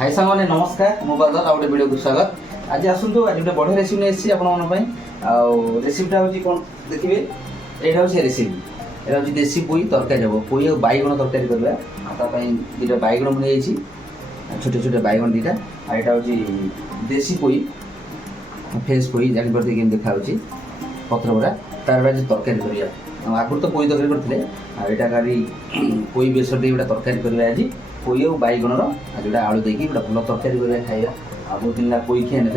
हाय सांगने नमस्कार मो बादल आ वीडियो को स्वागत। आज आसतु आज गोटे बढ़िया रेसिपी नहीं आप रेसिपीटा हूँ कौन देखिए यहाँ हूँ रेसिपी यहाँ हूँ देसी पोई तरकारी हम पोई और बैगण तरकारी करवा दुटा बैगण मुझे छोटे छोटे बैगण दुटा यहाँ हूँ देसी पोई फ्रेश पोई जापर केमी देखा पत्र गुड़ा तार आज तरकारी करवा आगुरी तो पोई तरकारी करते यहाँ खाली पोई बेसर दे गोटे तरकारी करवा आज पोई और बैगण जोटा आलू देकी गोटे भल तरकारी करवा खाଇବା बहुत दिन पोई खी आनी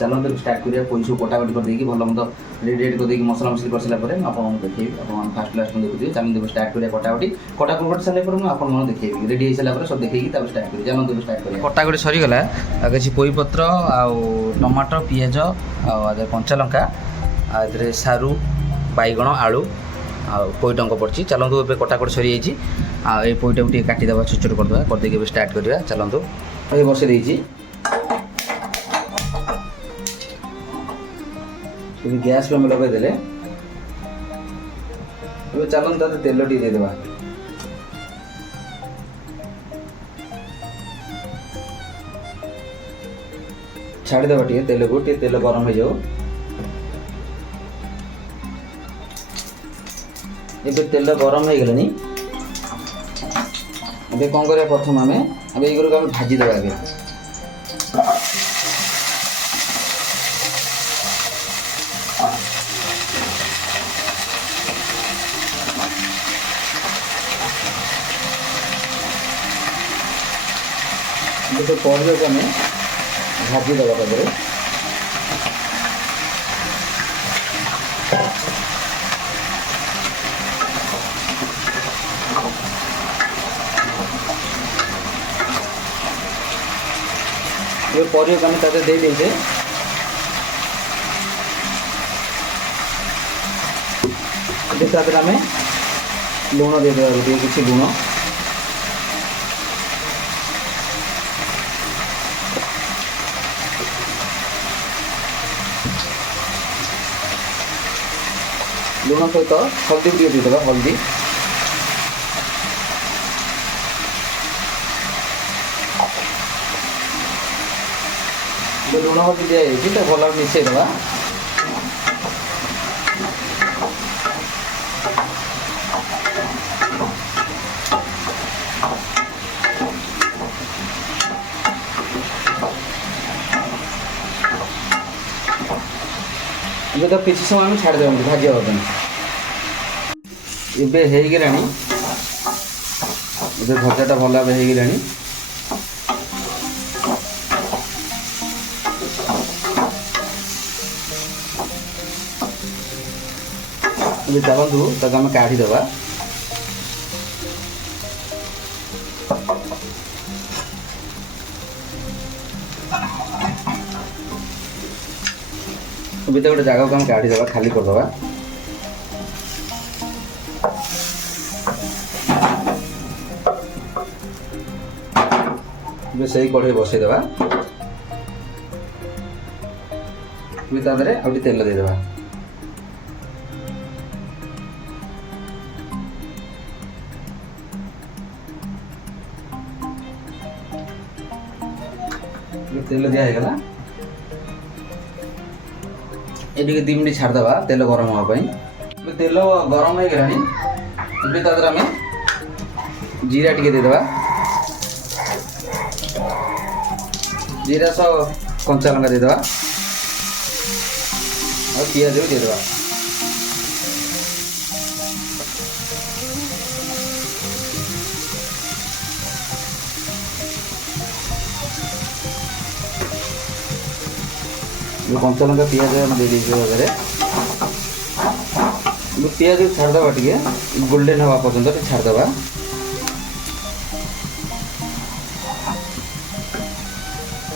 चलते स्टार्ट करिया पोई सब कटाकटी करदेकी भल मत रेडी रेडी करदेकी मसला मसली कर सारा आपको देखिए आप फास्ट लास्ट देखिए चलते स्टार्ट करिया कटाकटी कटाकटी सारे मुझे देखिए रेडी हो सारा सब देखिए स्टार्ट करिए चलते स्टार्ट करिए कटाकटी सरीगला किसी पोई पत्र टमाटर पियाज आ कंचा लंका सारू बैगण आलू पोई टंक पड़ी चलतु ए कटाकटी सरी जाइए ये पोईटा को काटिदेवा छोट छोट करदे करदेकी स्टार्ट करवा चलतु ये बसई देती गैस पे लगेदे चलते तेल टी देदेवा छाड़देवा टे तेल को तेल गरम हो जाओ ये तेल गरम हो गलानी ये कौन कर प्रथम आम ये भाजीदेवा आगे तो पड़े को आम भाजीदेवा तापर ये परिया को आम ताते दे देते आम लुण देदेवा गोटे किसी लुण लुण सहित हल्दी टे देदेवा हल्दी लुण हल्दी दिखाई तो भल मिसईदेवा तो किसी समय आम छाड़दे भाजी हाँपी एगला भजाटा भल भाव होगला चलतु तक आम काढ़ीदेवा गोटे जगह को आम काढ़ीदेवा खाली करदेवा से कढ़ई बसईदेवा आउट तेल देदेवा तेल दिगला ये 2 मिनट छाड़देवा तेल गरम होगापी तेल गरम हो गला आम जीरा टे देदेवा जीरा सह कंचा लंका देदेवा और पियाज भी देदेवा कंचा लंका पियाज दे दीजिए पियाज छाड़देवा टे गोल्डन हवा पर्यंत छाड़देवा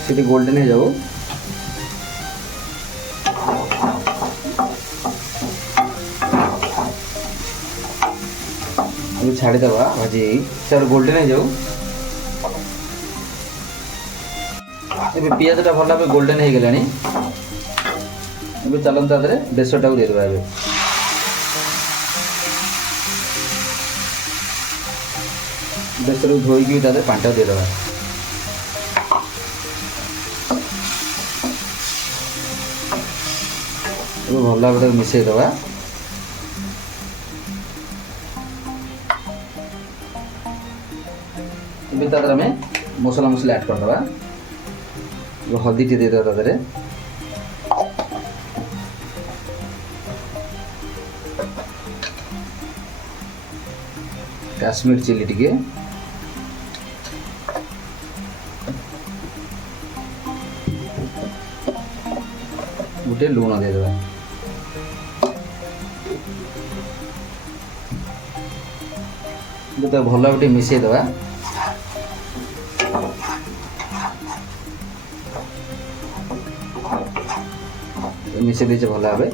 से गोल्डन हो जाओ छाड़देवा भाजी सर गोल्डन हो जाओ पियाजटा भल भाव गोल्डन हो गला चलते बेसरटा को देदेवा बेसर धोईकी पाटा देदेवा ଏବେ ଭଲ ଭାବରେ ମିଶାଇ ଦେବା। ଏବେ ତା ଦେହରେ ଆମେ ମସଲା ଆଡ୍ କରିଦେବା। ହଳଦୀ ଟିକେ ଦେଇଦେବା ତା ଦେହରେ, କାଶ୍ମୀର ଚିଲି ଟିକେ, ଗୋଟେ ଲୁଣ ଦେଇଦେବା। ତ ଭଲ ଭାବରେ ମିଶାଇ ଦେବା। ମିଶାଇ ଦେଇଛେ ଭଲ ଭାବେ,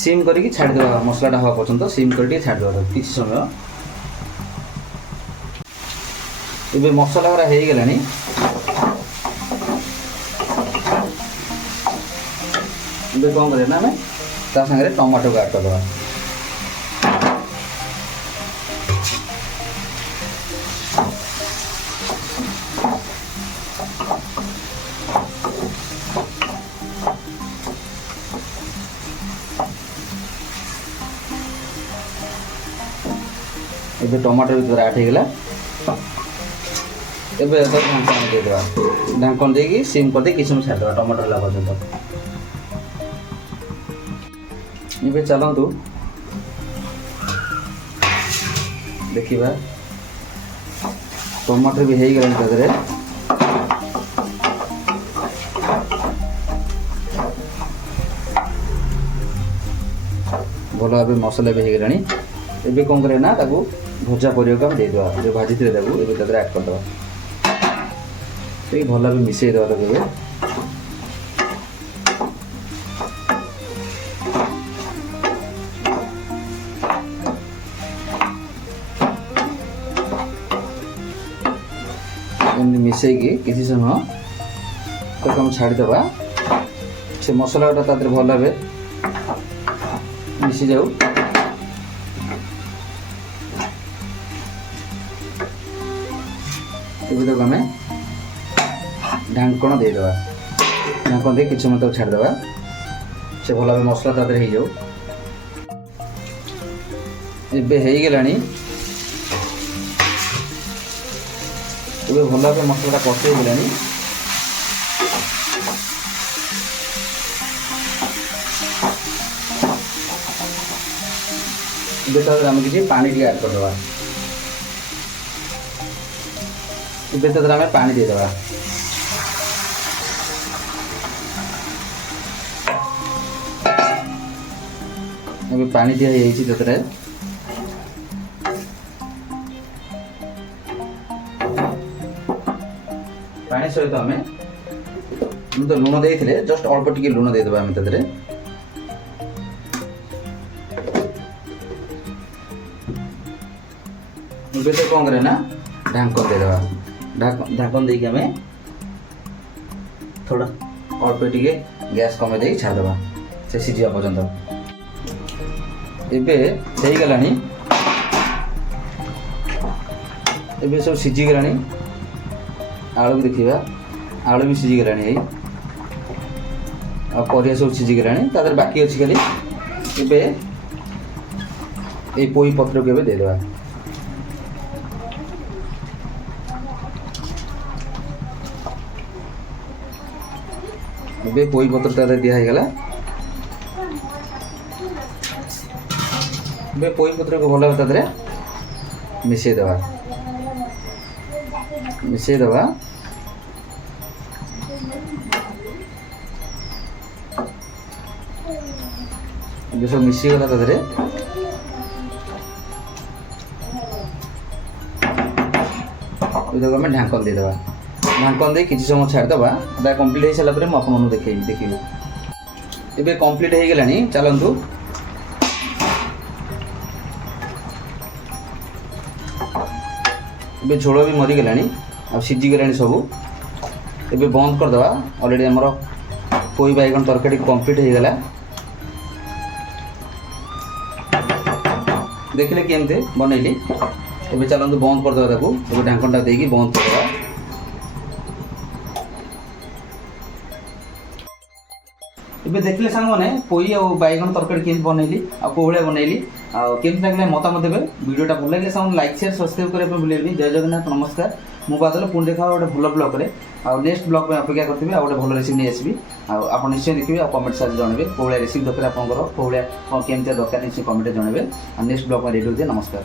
ସିମ୍ କରିକି ଛାଡ଼ିଦେବା। ମସଲାଟା ହେବା ପର୍ଯ୍ୟନ୍ତ ସିମ୍ କରି ଟିକେ ଛାଡ଼ିଦେବା କିଛି ସମୟ। ଏବେ ମସଲା ଗୁଡ଼ା ହେଇଗଲାଣି। ଏବେ କ'ଣ କରିବା ନା ଆମେ ତା ସାଙ୍ଗରେ ଟମାଟୋକୁ ଆଡ଼୍ କରିଦେବା। ଏବେ ଟମାଟୋ ଭିତରେ ଆଡ଼୍ ହେଇଗଲା। ଏବେ ଢାଙ୍କଣ ଦେଇଦେବା। ଢାଙ୍କଣ ଦେଇକି ସିମ୍ କରିଦେଇ କିଛି ସମୟ ଛାଡ଼ିଦେବା ଟମାଟୋ ହେଲା ପର୍ଯ୍ୟନ୍ତ। ଏବେ ଚାଲନ୍ତୁ ଦେଖିବା, ଟମାଟୋ ବି ହେଇଗଲାଣି ତା ଦେହରେ। ଭଲ ଭାବେ ମସଲା ବି ହେଇଗଲାଣି। ଏବେ କ'ଣ କରିବା ନା ତାକୁ ଭଜା ପରିବାକୁ ଆମେ ଦେଇଦେବା। ଯେଉଁ ଭାଜିଥିଲେ ତାକୁ ଏବେ ତା ଦେହରେ ଆଡ଼୍ କରିଦେବା। ଭଲ ଭାବେ ମିଶାଇ ଦେବା ତାକୁ। ଏବେ ଏମିତି ମିଶାଇକି କିଛି ସମୟ ତାକୁ ଆମେ ଛାଡ଼ିଦେବା। ସେ ମସଲାଟା ତା ଦେହରେ ଭଲ ଭାବେ ମିଶିଯାଉ। ଏବେ ତାକୁ ଆମେ ଢାଙ୍କଣ ଦେଇଦେବା। ଢାଙ୍କଣ ଦେଇ କିଛି ସମୟ ତାକୁ ଛାଡ଼ିଦେବା। ସେ ଭଲ ଭାବେ ମସଲା ତା ଦେହରେ ହେଇଯାଉ। ଏବେ ହେଇଗଲାଣି। ଏବେ ଭଲ ଭାବେ ମସଲାଟା କଷି ହେଇଗଲାଣି। ଏବେ ତା ଦେହରେ ଆମେ କିଛି ପାଣି ଟିକେ ଆଡ଼୍ କରିଦେବା। ଏବେ ତା ଦେହରେ ଆମେ ପାଣି ଦେଇଦେବା। ଏବେ ପାଣି ଦିଆ ହେଇଯାଇଛି ସେଥିରେ। ପାଣି ସହିତ ଆମେ ତ ଲୁଣ ଦେଇଥିଲେ, ଜଷ୍ଟ ଅଳ୍ପ ଟିକେ ଲୁଣ ଦେଇଦେବା ଆମେ ତା ଦେହରେ। ଏବେ ତ କ'ଣ କରିବା ନା ଢାଙ୍କଣ ଦେଇଦେବା। ଢାଙ୍କଣ ଦେଇକି ଆମେ ଥୋଡ଼ା ଅଳ୍ପ ଟିକେ ଗ୍ୟାସ୍ କମେଇ ଦେଇକି ଛାଡ଼ିଦେବା ସେ ସିଝିବା ପର୍ଯ୍ୟନ୍ତ। ଏବେ ହେଇଗଲାଣି। ଏବେ ସବୁ ସିଝିଗଲାଣି। ଆଳୁ ବି ଦେଖିବା, ଆଳୁ ବି ସିଝିଗଲାଣି। ଆଉ ପରିବା ସବୁ ସିଝିଗଲାଣି। ତା ଦେହରେ ବାକି ଅଛି ଖାଲି ଏବେ ଏଇ ପୋଇ ପତ୍ରକୁ ଏବେ ଦେଇଦେବା। ଏବେ ପୋଇ ପତ୍ର ତା ଦେହରେ ଦିଆ ହେଇଗଲା। ଏବେ ପୋଇ ପତ୍ରକୁ ଭଲ ଭାବେ ତା ଦେହରେ ମିଶାଇ ଦେବା। ଏବେ ସବୁ ମିଶିଗଲା ତା ଦେହରେ। ଏଟାକୁ ଆମେ ଢାଙ୍କଣ ଦେଇଦେବା। ଢାଙ୍କଣ ଦେଇ କିଛି ସମୟ ଛାଡ଼ିଦେବା। ଏଟା କମ୍ପ୍ଲିଟ୍ ହେଇସାରିଲା ପରେ ମୁଁ ଆପଣଙ୍କୁ ଦେଖିବି। ଏବେ କମ୍ପ୍ଲିଟ୍ ହେଇଗଲାଣି। ଚାଲନ୍ତୁ ଏବେ ଝୋଳ ବି ମରିଗଲାଣି ଆଉ ସିଝିଗଲାଣି ସବୁ। ଏବେ ବନ୍ଦ କରିଦେବା। ଅଲରେଡ଼ି ଆମର ପୋଇ ବାଇଗଣ ତରକାରୀ କମ୍ପ୍ଲିଟ୍ ହେଇଗଲା। ଦେଖିଲେ କେମିତି ବନେଇଲି। ଏବେ ଚାଲନ୍ତୁ ବନ୍ଦ କରିଦେବା ତାକୁ। ଏବେ ଢାଙ୍କଣଟା ଦେଇକି ବନ୍ଦ କରିଦେବା। ଏବେ ଦେଖିଲେ ସାଙ୍ଗମାନେ ପୋଇ ଆଉ ବାଇଗଣ ତରକାରୀ କେମିତି ବନେଇଲି ଆଉ କୋଉ ଭଳିଆ ବନେଇଲି ଆଉ କେମିତି ଲାଗିଲା ମତାମତ ଦେବେ। ଭିଡ଼ିଓଟା ଭଲ ଲାଗିଲେ ସାଙ୍ଗମାନେ ଲାଇକ୍ ସେୟାର ସବସ୍କ୍ରାଇବ୍ କରିବା ପାଇଁ ଭୁଲିବେନି। ଜୟ ଜଗନ୍ନାଥ, ନମସ୍କାର। ମୁଁ ବାଦଲ, ପୁଣି ଦେଖା ଗୋଟେ ଭଲ ବ୍ଲଗ୍ରେ। ଆଉ ନେକ୍ସଟ ବ୍ଲଗ୍ ପାଇଁ ଅପେକ୍ଷା କରିଥିବେ। ଆଉ ଗୋଟେ ଭଲ ରେସିପି ନେଇ ଆସିବି। ଆଉ ଆପଣ ନିଶ୍ଚୟ ଦେଖିବେ ଆଉ କମେଣ୍ଟ ସାହାଯ୍ୟରେ ଜଣାଇବେ କୋଉ ଭଳିଆ ରେସିପି ଦରକାର ଆପଣଙ୍କର, କୋଉ ଭଳିଆ କ'ଣ କେମିତି ଦରକାର ନିଶ୍ଚୟ କମେଣ୍ଟରେ ଜଣାଇବେ। ଆଉ ନେକ୍ସଟ ବ୍ଲଗ୍ ପାଇଁ ରେଡି ହୋଇଥିବେ। ନମସ୍କାର।